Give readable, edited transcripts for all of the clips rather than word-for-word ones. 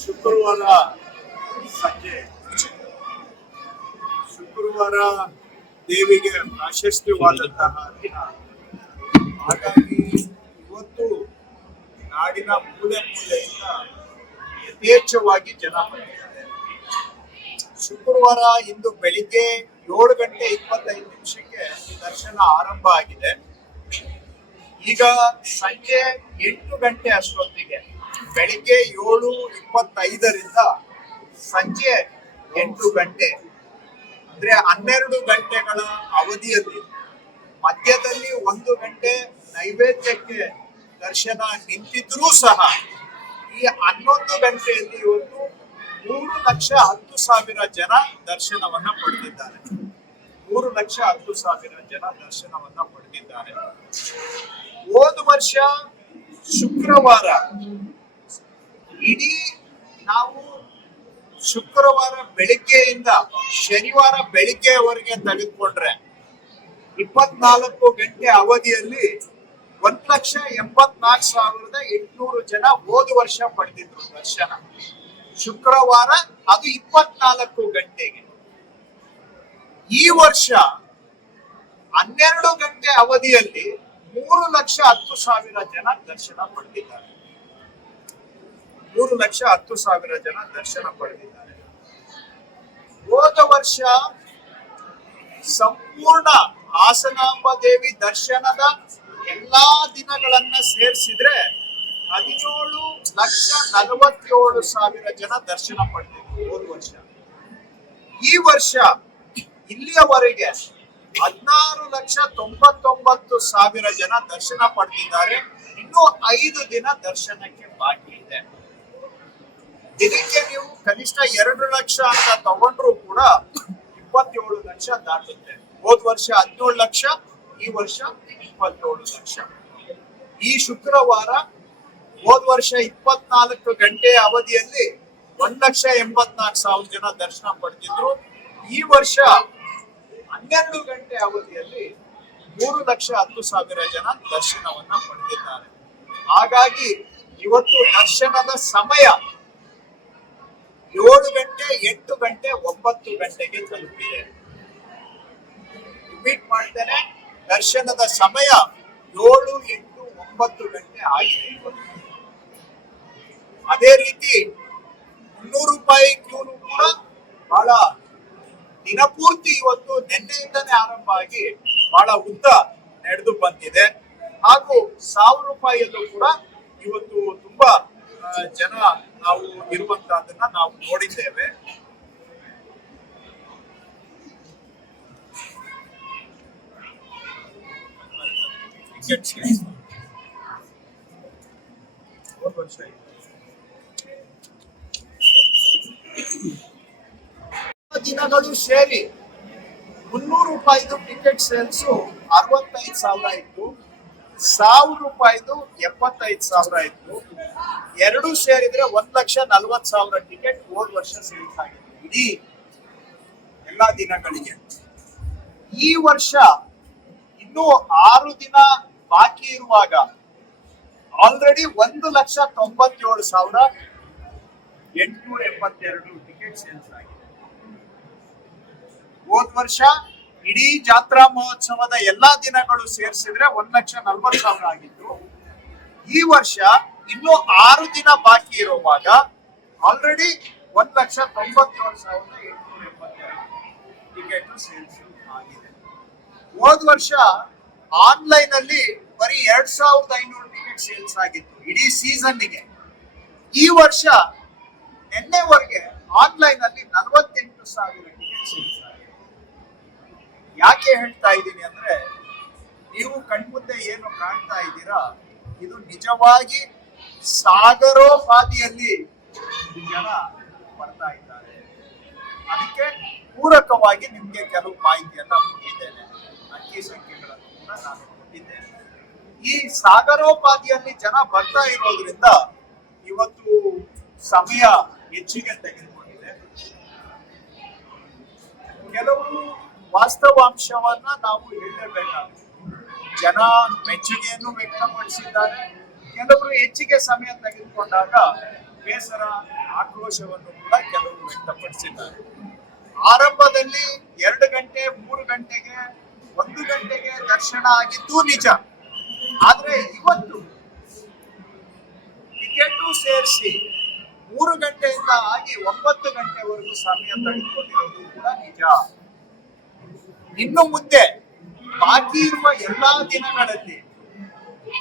ಶುಕ್ರವಾರ ಸಂಜೆ ಶುಕ್ರವಾರ ದೇವಿಗೆ ಪ್ರಾಶಸ್ತ್ಯವಾದಂತಹ ದಿನ. ಹಾಗಾಗಿ ಇವತ್ತು ನಾಡಿನ ಮೂಲೆ ಮೂಲೆಯಿಂದ ಯಥೇಚ್ಛವಾಗಿ ಜನ ಬಂದಿದ್ದಾರೆ. ಶುಕ್ರವಾರ ಇಂದು ಬೆಳಿಗ್ಗೆ 7:25 ದರ್ಶನ ಆರಂಭ ಆಗಿದೆ. ಈಗ ಸಂಜೆ 8 ಗಂಟೆ ಅಷ್ಟೊತ್ತಿಗೆ, ಬೆಳಿಗ್ಗೆ 7:25ರಿಂದ ಸಂಜೆ 8 ಗಂಟೆ ಅಂದ್ರೆ 12 ಗಂಟೆಗಳ ಅವಧಿಯಲ್ಲಿ ಮಧ್ಯದಲ್ಲಿ 1 ಗಂಟೆ ನೈವೇದ್ಯಕ್ಕೆ ದರ್ಶನ ನಿಂತಿದ್ರೂ ಸಹ ಈ 11 ಗಂಟೆಯಲ್ಲಿ ಇವತ್ತು 3,10,000 ಜನ ದರ್ಶನವನ್ನ ಪಡೆದಿದ್ದಾರೆ. 3,10,000 ಜನ ದರ್ಶನವನ್ನ ಪಡೆದಿದ್ದಾರೆ. ಹೋದ ವರ್ಷ ಶುಕ್ರವಾರ ಇಡೀ ನಾವು ಶುಕ್ರವಾರ ಬೆಳಿಗ್ಗೆಯಿಂದ ಶನಿವಾರ ಬೆಳಿಗ್ಗೆವರೆಗೆ ತೆಗೆದುಕೊಂಡ್ರೆ 24 ಗಂಟೆ ಅವಧಿಯಲ್ಲಿ 1,84,800 ಜನ ಹೋದ ವರ್ಷ ಪಡೆದಿದ್ರು ದರ್ಶನ. ಶುಕ್ರವಾರ ಅದು 24 ಗಂಟೆಗೆ. ಈ ವರ್ಷ 12 ಗಂಟೆ ಅವಧಿಯಲ್ಲಿ 3,10,000 ಜನ ದರ್ಶನ ಪಡೆದಿದ್ದಾರೆ. 3,10,000 ಜನ ದರ್ಶನ ಪಡೆದಿದ್ದಾರೆ. ಹೋದ ವರ್ಷ ಸಂಪೂರ್ಣ ಹಾಸನಾಂಬ ದೇವಿ ದರ್ಶನದ ಎಲ್ಲಾ ದಿನಗಳನ್ನ ಸೇರಿಸಿದ್ರೆ 17,47,000 ಜನ ದರ್ಶನ ಪಡೆದಿದ್ರು ಹೋದ ವರ್ಷ. ಈ ವರ್ಷ ಇಲ್ಲಿಯವರೆಗೆ 16,99,000 ಜನ ದರ್ಶನ ಪಡೆದಿದ್ದಾರೆ. ಇನ್ನು 5 ದಿನ ದರ್ಶನಕ್ಕೆ ಬಾಕಿ ಇದೆ. ದಿನಕ್ಕೆ ನೀವು ಕನಿಷ್ಠ 2 ಲಕ್ಷ ಅಂತ ತಗೊಂಡ್ರು ಕೂಡ 27 ಲಕ್ಷ ದಾಟುತ್ತೆ. ಹೋದ ವರ್ಷ 17 ಲಕ್ಷ, ಈ ವರ್ಷ 27 ಲಕ್ಷ. ಈ ಶುಕ್ರವಾರ ಹೋದ ವರ್ಷ 24 ಗಂಟೆ ಅವಧಿಯಲ್ಲಿ 1,84,000 ಜನ ದರ್ಶನ ಪಡೆದಿದ್ರು. ಈ ವರ್ಷ 12 ಗಂಟೆ ಅವಧಿಯಲ್ಲಿ 3,10,000 ಜನ ದರ್ಶನವನ್ನ ಪಡೆದಿದ್ದಾರೆ. ಹಾಗಾಗಿ ಇವತ್ತು ದರ್ಶನದ ಸಮಯ 7 ಗಂಟೆ, 8 ಗಂಟೆ, 9 ಗಂಟೆಗೆ ತಲುಪಿದೆ. ರಿಪೀಟ್ ಮಾಡ್ತೇನೆ, ದರ್ಶನದ ಸಮಯ 7, 8, 9 ಗಂಟೆ ಆಗಿದೆ. ಅದೇ ರೀತಿ 300 ರೂಪಾಯಿ ಕ್ಯೂನು ಕೂಡ ಬಹಳ ದಿನಪೂರ್ತಿ ಇವತ್ತು ನಿನ್ನೆಯಿಂದನೇ ಆರಂಭ ಆಗಿ ಬಹಳ ಉದ್ದ ನಡೆದು ಬಂದಿದೆ. ಹಾಗೂ 1,000 ರೂಪಾಯಿಯಲ್ಲೂ ಕೂಡ ಇವತ್ತು ತುಂಬಾ ಜನ ನಾವು ಇರುವಂತಹದನ್ನ ನಾವು ನೋಡಿದ್ದೇವೆ. ದಿನಗಳು ಸೇರಿ 300 ರೂಪಾಯಿದು ಟಿಕೆಟ್ ಸೇಲ್ಸ್ 65,000 ಇತ್ತು, 1,000 ರೂಪಾಯಿದು 75,000 ಇತ್ತು. ಎರಡು ಸೇರಿದ್ರೆ 1,40,000 ಟಿಕೆಟ್ ಹೋದ ವರ್ಷ ಸೇಲ್ಸ್ ಆಗಿದೆ ಇಡೀ ಎಲ್ಲಾ ದಿನಗಳಿಗೆ. ಈ ವರ್ಷ ಇನ್ನೂ 6 ದಿನ ಬಾಕಿ ಇರುವಾಗ ಆಲ್ರೆಡಿ 1,97,882 ಟಿಕೆಟ್ ಸೇಲ್ಸ್ ಆಗಿದೆ. ಹೋದ ವರ್ಷ ಇಡೀ ಜಾತ್ರಾ ಮಹೋತ್ಸವದ ಎಲ್ಲಾ ದಿನಗಳು ಸೇರಿಸಿದ್ರೆ 1,40,000 ಆಗಿತ್ತು. ಈ ವರ್ಷ ಇನ್ನು 6 ದಿನ ಬಾಕಿ ಇರುವಾಗ ಆಲ್ರೆಡಿ 1,97,882 ಟಿಕೆಟ್ ಸೇಲ್ಸ್ ಆಗಿದೆ. ಹೋದ ವರ್ಷ ಆನ್ಲೈನ್ ಅಲ್ಲಿ ಬರೀ 2,500 ಟಿಕೆಟ್ ಸೇಲ್ಸ್ ಆಗಿತ್ತು ಇಡೀ ಸೀಸನ್ಗೆ. ಈ ವರ್ಷ ನಿನ್ನೆವರೆಗೆ ಆನ್ಲೈನ್ ಅಲ್ಲಿ 48,000 ಟಿಕೆಟ್ ಸೇಲ್ಸ್ ಆಗಿದೆ. ಯಾಕೆ ಹೇಳ್ತಾ ಇದ್ದೀನಿ ಅಂದ್ರೆ, ನೀವು ಕಣ್ಮುಂದೆ ಏನು ಕಾಣ್ತಾ ಇದ್ದೀರಾ, ಇದು ನಿಜವಾಗಿ ಸಾಗರೋಪಾದಿಯಲ್ಲಿ ಜನ ಬರ್ತಾ ಇದ್ದಾರೆ. ಅದಕ್ಕೆ ಪೂರಕವಾಗಿ ನಿಮ್ಗೆ ಕೆಲವು ಮಾಹಿತಿಯನ್ನ ಕೊಟ್ಟಿದ್ದೇನೆ, ಅಂಕಿ ಸಂಖ್ಯೆಗಳನ್ನು ಕೂಡ ನಾನು ಕೊಟ್ಟಿದ್ದೇನೆ. ಈ ಸಾಗರೋಪಾದಿಯಲ್ಲಿ ಜನ ಬರ್ತಾ ಇರೋದ್ರಿಂದ ಇವತ್ತು ಸಮಯ ಹೆಚ್ಚಿಗೆ ತೆಗೆದುಕೊಂಡಿದೆ. ಕೆಲವು ವಾಸ್ತವಾಂಶವನ್ನ ನಾವು ಹೇಳಲೇಬೇಕಾಗುತ್ತೆ. ಜನ ಮೆಚ್ಚುಗೆಯನ್ನು ವ್ಯಕ್ತಪಡಿಸಿದ್ದಾರೆ. ಕೆಲವರು ಹೆಚ್ಚಿಗೆ ಸಮಯ ತೆಗೆದುಕೊಂಡಾಗ ಬೇಸರ ಆಕ್ರೋಶವನ್ನು ಕೂಡ ಕೆಲವರು ವ್ಯಕ್ತಪಡಿಸಿದ್ದಾರೆ. ಆರಂಭದಲ್ಲಿ 2 ಗಂಟೆ 3 ಗಂಟೆಗೆ 1 ಗಂಟೆಗೆ ದರ್ಶನ ಆಗಿದ್ದು ನಿಜ. ಆದ್ರೆ ಇವತ್ತು ಟಿಕೆಟ್ ಸೇರಿಸಿ 3 ಗಂಟೆಯಿಂದ ಆಗಿ 9 ಗಂಟೆವರೆಗೂ ಸಮಯ ತೆಗೆದುಕೊಂಡಿರೋದು ಕೂಡ ನಿಜ. ಇನ್ನು ಮುಂದೆ ಬಾಕಿ ಇರುವ ಎಲ್ಲಾ ದಿನಗಳಲ್ಲಿ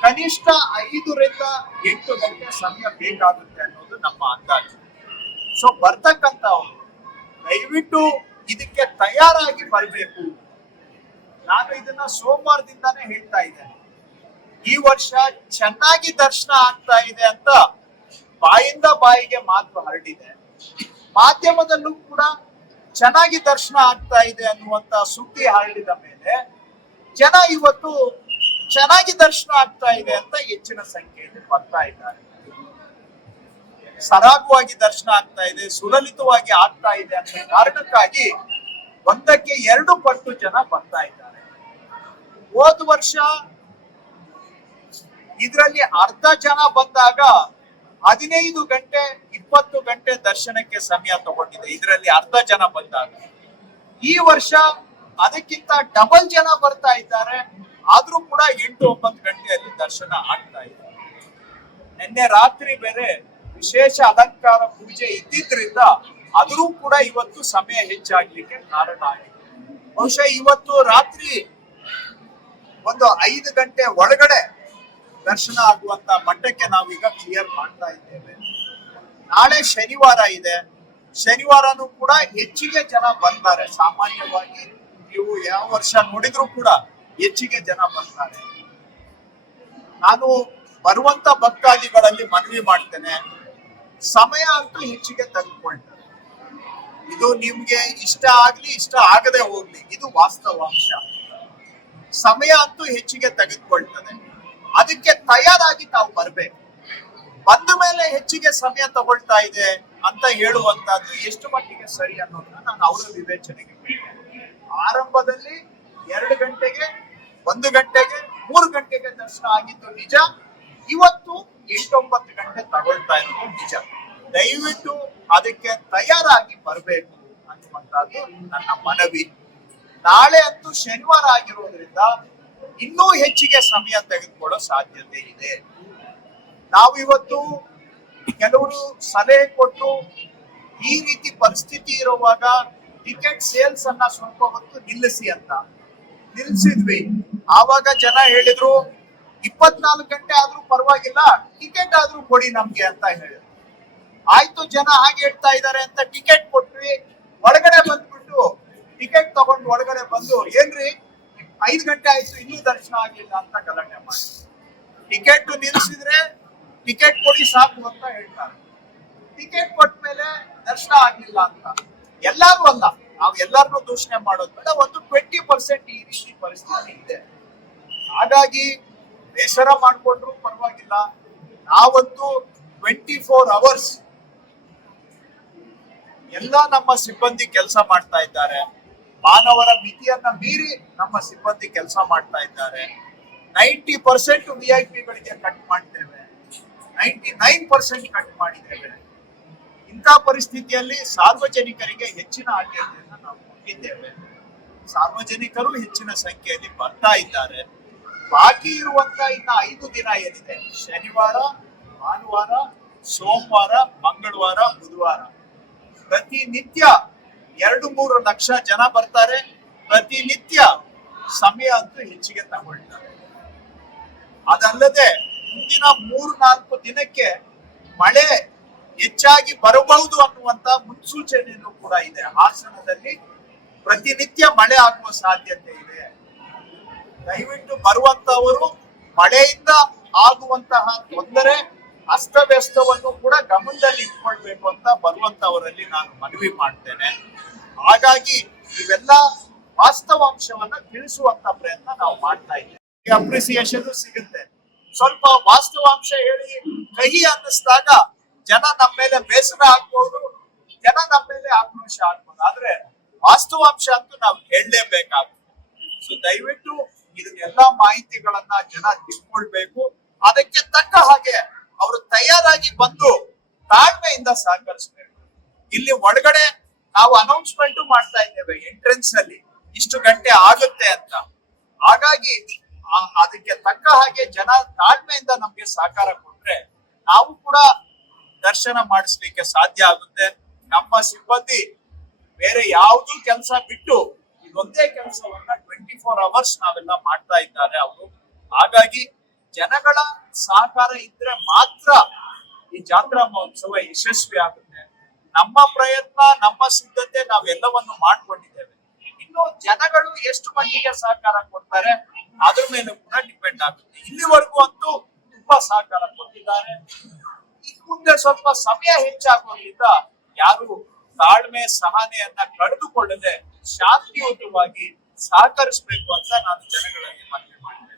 ಕನಿಷ್ಠ 5 ರಿಂದ 8 ಗಂಟೆ ಸಮಯ ಬೇಕಾಗುತ್ತೆ ಅನ್ನೋದು ನಮ್ಮ ಅಂದಾಜು. ಸೊ ಬರ್ತಕ್ಕಂಥವ್ರು ದಯವಿಟ್ಟು ಇದಕ್ಕೆ ತಯಾರಾಗಿ ಬರಬೇಕು. ನಾನು ಇದನ್ನ ಸೋಮವಾರದಿಂದಾನೇ ಹೇಳ್ತಾ ಇದ್ದೇನೆ. ಈ ವರ್ಷ ಚೆನ್ನಾಗಿ ದರ್ಶನ ಆಗ್ತಾ ಇದೆ ಅಂತ ಬಾಯಿಂದ ಬಾಯಿಗೆ ಮಾತು ಹರಡಿದೆ. ಮಾಧ್ಯಮದಲ್ಲೂ ಕೂಡ ಚೆನ್ನಾಗಿ ದರ್ಶನ ಆಗ್ತಾ ಇದೆ ಅನ್ನುವಂತ ಸುದ್ದಿ ಹರಡಿದ ಮೇಲೆ ಜನ ಇವತ್ತು ಚೆನ್ನಾಗಿ ದರ್ಶನ ಆಗ್ತಾ ಇದೆ ಅಂತ ಹೆಚ್ಚಿನ ಸಂಖ್ಯೆಯಲ್ಲಿ ಬರ್ತಾ ಇದ್ದಾರೆ. ಸರಾಗವಾಗಿ ದರ್ಶನ ಆಗ್ತಾ ಇದೆ, ಸುಲಲಿತವಾಗಿ ಆಗ್ತಾ ಇದೆ ಅಂತ ಕಾರಣಕ್ಕಾಗಿ 1ಕ್ಕೆ 2 ಪಟ್ಟು ಜನ ಬರ್ತಾ ಇದ್ದಾರೆ. ಹೋದ ವರ್ಷ ಇದರಲ್ಲಿ ಅರ್ಧ ಜನ ಬಂದಾಗ 15 ಗಂಟೆ 20 ಗಂಟೆ ದರ್ಶನಕ್ಕೆ ಸಮಯ ತಗೊಂಡಿದೆ. ಇದರಲ್ಲಿ ಅರ್ಧ ಜನ ಬಂದಾಗ ಈ ವರ್ಷ ಅದಕ್ಕಿಂತ ಡಬಲ್ ಜನ ಬರ್ತಾ ಇದ್ದಾರೆ. ಆದ್ರೂ ಕೂಡ 8-9 ಗಂಟೆಯಲ್ಲಿ ದರ್ಶನ ಆಗ್ತಾ ಇದೆ. ನಿನ್ನೆ ರಾತ್ರಿ ಬೇರೆ ವಿಶೇಷ ಅಲಂಕಾರ ಪೂಜೆ ಇದ್ದಿದ್ರಿಂದ ಆದ್ರೂ ಕೂಡ ಇವತ್ತು ಸಮಯ ಹೆಚ್ಚಾಗ್ಲಿಕ್ಕೆ ಕಾರಣ ಆಗಿದೆ. ಬಹುಶಃ ಇವತ್ತು ರಾತ್ರಿ ಒಂದು 5 ಗಂಟೆ ಒಳಗಡೆ ದರ್ಶನ ಆಗುವಂತ ಮಟ್ಟಕ್ಕೆ ನಾವೀಗ ಕ್ಲಿಯರ್ ಮಾಡ್ತಾ ಇದ್ದೇವೆ. ನಾಳೆ ಶನಿವಾರ ಇದೆ. ಶನಿವಾರನೂ ಕೂಡ ಹೆಚ್ಚಿಗೆ ಜನ ಬರ್ತಾರೆ. ಸಾಮಾನ್ಯವಾಗಿ ನೀವು ಯಾವ ವರ್ಷ ನೋಡಿದ್ರು ಕೂಡ ಹೆಚ್ಚಿಗೆ ಜನ ಬರ್ತಾರೆ. ನಾನು ಬರುವಂತ ಭಕ್ತಾದಿಗಳಲ್ಲಿ ಮನವಿ ಮಾಡ್ತೇನೆ, ಸಮಯ ಅಂತೂ ಹೆಚ್ಚಿಗೆ ತೆಗೆದುಕೊಳ್ತಾರೆ. ಇದು ನಿಮ್ಗೆ ಇಷ್ಟ ಆಗ್ಲಿ ಇಷ್ಟ ಆಗದೆ ಹೋಗ್ಲಿ, ಇದು ವಾಸ್ತವಾಂಶ. ಸಮಯ ಅಂತೂ ಹೆಚ್ಚಿಗೆ ತೆಗೆದುಕೊಳ್ತದೆ. ಅದಕ್ಕೆ ತಯಾರಾಗಿ ತಾವು ಬರ್ಬೇಕು. ಬಂದ ಮೇಲೆ ಹೆಚ್ಚಿಗೆ ಸಮಯ ತಗೊಳ್ತಾ ಇದೆ ಅಂತ ಹೇಳುವಂತದ್ದು ಎಷ್ಟು ಮಟ್ಟಿಗೆ ಸರಿ ಅನ್ನೋದನ್ನ ನಾನು ಅವರ ವಿವೇಚನೆಗೆ ಬಿಡ್ತೇನೆ. ಆರಂಭದಲ್ಲಿ 2 ಗಂಟೆಗೆ 1 ಗಂಟೆಗೆ 3 ಗಂಟೆಗೆ ದರ್ಶನ ಆಗಿದ್ದು ನಿಜ. ಇವತ್ತು 8-9 ಗಂಟೆ ತಗೊಳ್ತಾ ಇರೋದು ನಿಜ. ದಯವಿಟ್ಟು ಅದಕ್ಕೆ ತಯಾರಾಗಿ ಬರಬೇಕು ಅನ್ನುವಂಥದ್ದು ನನ್ನ ಮನವಿ. ನಾಳೆ ಅಂತೂ ಶನಿವಾರ ಆಗಿರೋದ್ರಿಂದ ಇನ್ನೂ ಹೆಚ್ಚಿಗೆ ಸಮಯ ತೆಗೆದುಕೊಳ್ಳೋ ಸಾಧ್ಯತೆ ಇದೆ. ನಾವು ಇವತ್ತು ಕೆಲವರು ಸಲಹೆ ಕೊಟ್ಟು ಈ ರೀತಿ ಪರಿಸ್ಥಿತಿ ಇರುವಾಗ ಟಿಕೆಟ್ ಸೇಲ್ಸ್ ಅನ್ನ ಸ್ವಲ್ಪ ಹೊತ್ತು ನಿಲ್ಲಿಸಿ ಅಂತ ನಿಲ್ಲಿಸಿದ್ವಿ. ಆವಾಗ ಜನ ಹೇಳಿದ್ರು 24 ಗಂಟೆ ಆದ್ರೂ ಪರವಾಗಿಲ್ಲ, ಟಿಕೆಟ್ ಆದ್ರೂ ಕೊಡಿ ನಮ್ಗೆ ಅಂತ ಹೇಳಿದ್ರು. ಆಯ್ತು, ಜನ ಹಾಗೆ ಹೇಳ್ತಾ ಇದ್ದಾರೆ ಅಂತ ಟಿಕೆಟ್ ಕೊಟ್ವಿ. ಒಳಗಡೆ ಬಂದ್ಬಿಟ್ಟು ಟಿಕೆಟ್ ತಗೊಂಡು ಒಳಗಡೆ ಬಂದು, ಏನ್ರಿ 5 ಗಂಟೆ ಆಯ್ತು ಇನ್ನೂ ದರ್ಶನ ಆಗಿಲ್ಲ ಅಂತ ಗಲಾಟೆ ಮಾಡಿ ಟಿಕೆಟ್ ನಿಲ್ಲಿಸಿದ್ರೆ ಟಿಕೆಟ್ ಕೊಡಿ ಸಾಕು ಅಂತ ಹೇಳ್ತಾರೆ. ಟಿಕೆಟ್ ಕೊಟ್ಟ ಮೇಲೆ ದರ್ಶನ ಆಗ್ಲಿಲ್ಲ ಅಂತ ಎಲ್ಲಾರು ಅಲ್ಲ, ನಾವು ಎಲ್ಲಾರನ್ನೂ ದೂಷಣೆ ಮಾಡೋದು ಬೇಡ. ಒಂದು 20% ಈ ರೀತಿ ಪರಿಸ್ಥಿತಿ ಇದೆ. ಹಾಗಾಗಿ ಬೇಸರ ಮಾಡ್ಕೊಂಡ್ರು ಪರವಾಗಿಲ್ಲ. ನಾವಂತೂ 24 hours ಎಲ್ಲ ನಮ್ಮ ಸಿಬ್ಬಂದಿ ಕೆಲಸ ಮಾಡ್ತಾ ಇದ್ದಾರೆ. ಮಾನವರ ಮಿತಿಯನ್ನ ಮೀರಿ ನಮ್ಮ ಸಿಬ್ಬಂದಿ ಕೆಲಸ ಮಾಡ್ತಾ ಇದ್ದಾರೆ. 90% VIP ಗಳಿಗೆ ಕಟ್ ಮಾಡ್ತೇವೆ, 99% ಕಟ್ ಮಾಡಿದ್ದೇವೆ. ಇಂಥ ಪರಿಸ್ಥಿತಿಯಲ್ಲಿ ಸಾರ್ವಜನಿಕರಿಗೆ ಹೆಚ್ಚಿನ ಆದ್ಯತೆಯನ್ನು ನಾವು ಕೊಟ್ಟಿದ್ದೇವೆ. ಸಾರ್ವಜನಿಕರು ಹೆಚ್ಚಿನ ಸಂಖ್ಯೆಯಲ್ಲಿ ಬರ್ತಾ ಇದ್ದಾರೆ. ಬಾಕಿ ಇರುವಂತ ಇನ್ನ 5 ದಿನ ಏನಿದೆ, ಶನಿವಾರ, ಭಾನುವಾರ, ಸೋಮವಾರ, ಮಂಗಳವಾರ, ಬುಧವಾರ, ಪ್ರತಿನಿತ್ಯ 2-3 ಲಕ್ಷ ಜನ ಬರ್ತಾರೆ. ಪ್ರತಿನಿತ್ಯ ಸಮಯ ಅಂತೂ ಹೆಚ್ಚಿಗೆ ತಗೊಳ್ತಾರೆ. ಅದಲ್ಲದೆ ಮುಂದಿನ 3-4 ದಿನಕ್ಕೆ ಮಳೆ ಹೆಚ್ಚಾಗಿ ಬರಬಹುದು ಅನ್ನುವಂತ ಮುನ್ಸೂಚನೆಯನ್ನು ಕೂಡ ಇದೆ. ಹಾಸನದಲ್ಲಿ ಪ್ರತಿನಿತ್ಯ ಮಳೆ ಆಗುವ ಸಾಧ್ಯತೆ ಇದೆ. ದಯವಿಟ್ಟು ಬರುವಂತವರು ಮಳೆಯಿಂದ ಆಗುವಂತಹ ತೊಂದರೆ, ಅಸ್ತವ್ಯಸ್ತವನ್ನು ಕೂಡ ಗಮನದಲ್ಲಿ ಇಟ್ಕೊಳ್ಬೇಕು ಅಂತ ಬರುವಂತವರಲ್ಲಿ ನಾನು ಮನವಿ ಮಾಡ್ತೇನೆ. ಹಾಗಾಗಿ ಇವೆಲ್ಲ ವಾಸ್ತವಾಂಶವನ್ನ ತಿಳಿಸುವಂತ ಪ್ರಯತ್ನ ನಾವು ಮಾಡ್ತಾ ಇದ್ದೇವೆ. ಅಪ್ರಿಸಿಯೇಷನ್ ಸಿಗುತ್ತೆ. ಸ್ವಲ್ಪ ವಾಸ್ತವಾಂಶ ಹೇಳಿ ಕಹಿ ಅನ್ನಿಸ್ದಾಗ ಜನ ನಮ್ಮ ಮೇಲೆ ಬೇಸರ ಆಗ್ಬಹುದು, ಜನ ನಮ್ಮ ಮೇಲೆ ಆಕ್ರೋಶ ಆಗ್ಬಹುದು. ಆದ್ರೆ ವಾಸ್ತವಾಂಶ ಅಂತೂ ನಾವು ಹೇಳಲೇಬೇಕಾಗುತ್ತೆ. ಸೊ ದಯವಿಟ್ಟು ಇದನ್ನೆಲ್ಲಾ ಮಾಹಿತಿಗಳನ್ನ ಜನ ತಿಳ್ಕೊಳ್ಬೇಕು. ಅದಕ್ಕೆ ತಕ್ಕ ಹಾಗೆ ಅವರು ತಯಾರಾಗಿ ಬಂದು ತಾಳ್ಮೆ ತಾಳ್ಮೆಯಿಂದ ಸಹಕರಿಸಬೇಕು. ಇಲ್ಲಿ ಒಳಗಡೆ ನಾವು ಅನೌನ್ಸ್ಮೆಂಟ್ ಮಾಡ್ತಾ ಇದ್ದೇವೆ ಎಂಟ್ರೆನ್ಸ್ ಅಲ್ಲಿ ಇಷ್ಟು ಗಂಟೆ ಆಗುತ್ತೆ ಅಂತ. ಹಾಗಾಗಿ ಅದಕ್ಕೆ ತಕ್ಕ ಹಾಗೆ ಜನ ತಾಳ್ಮೆಯಿಂದ ನಮ್ಗೆ ಸಹಕಾರ ಕೊಟ್ರೆ ನಾವು ಕೂಡ ದರ್ಶನ ಮಾಡಿಸ್ಲಿಕ್ಕೆ ಸಾಧ್ಯ ಆಗುತ್ತೆ. ನಮ್ಮ ಸಿಬ್ಬಂದಿ ಬೇರೆ ಯಾವುದೂ ಕೆಲಸ ಬಿಟ್ಟು ಇದೊಂದೇ ಕೆಲಸವನ್ನ 24 ಅವರ್ಸ್ ನಾವೆಲ್ಲ ಮಾಡ್ತಾ ಇದ್ದಾರೆ ಅವರು. ಹಾಗಾಗಿ ಜನಗಳ ಸಹಕಾರ ಇದ್ರೆ ಮಾತ್ರ ಈ ಜಾತ್ರಾ ಮಹೋತ್ಸವ ಯಶಸ್ವಿ ಆಗುತ್ತೆ. ನಮ್ಮ ಪ್ರಯತ್ನ, ನಮ್ಮ ಸಿದ್ಧತೆ ನಾವೆಲ್ಲವನ್ನು ಮಾಡ್ಕೊಂಡಿದ್ದೇವೆ. ಇನ್ನು ಜನಗಳು ಎಷ್ಟು ಮಟ್ಟಿಗೆ ಸಹಕಾರ ಕೊಡ್ತಾರೆ ಅದ್ರ ಮೇಲೆ ಕೂಡ ಡಿಪೆಂಡ್ ಆಗುತ್ತೆ. ಇಲ್ಲಿವರೆಗೂ ಅಂತೂ ತುಂಬಾ ಸಹಕಾರ ಕೊಟ್ಟಿದ್ದಾರೆ. ಇನ್ನು ಮುಂದೆ ಸ್ವಲ್ಪ ಸಮಯ ಹೆಚ್ಚಾಗೋದ್ರಿಂದ ಯಾರು ತಾಳ್ಮೆ ಸಹನೆಯನ್ನ ಕಳೆದುಕೊಳ್ಳದೆ ಶಾಂತಿಯುತವಾಗಿ ಸಹಕರಿಸಬೇಕು ಅಂತ ನಾನು ಜನಗಳಲ್ಲಿ ಮನವಿ ಮಾಡ್ತೇನೆ.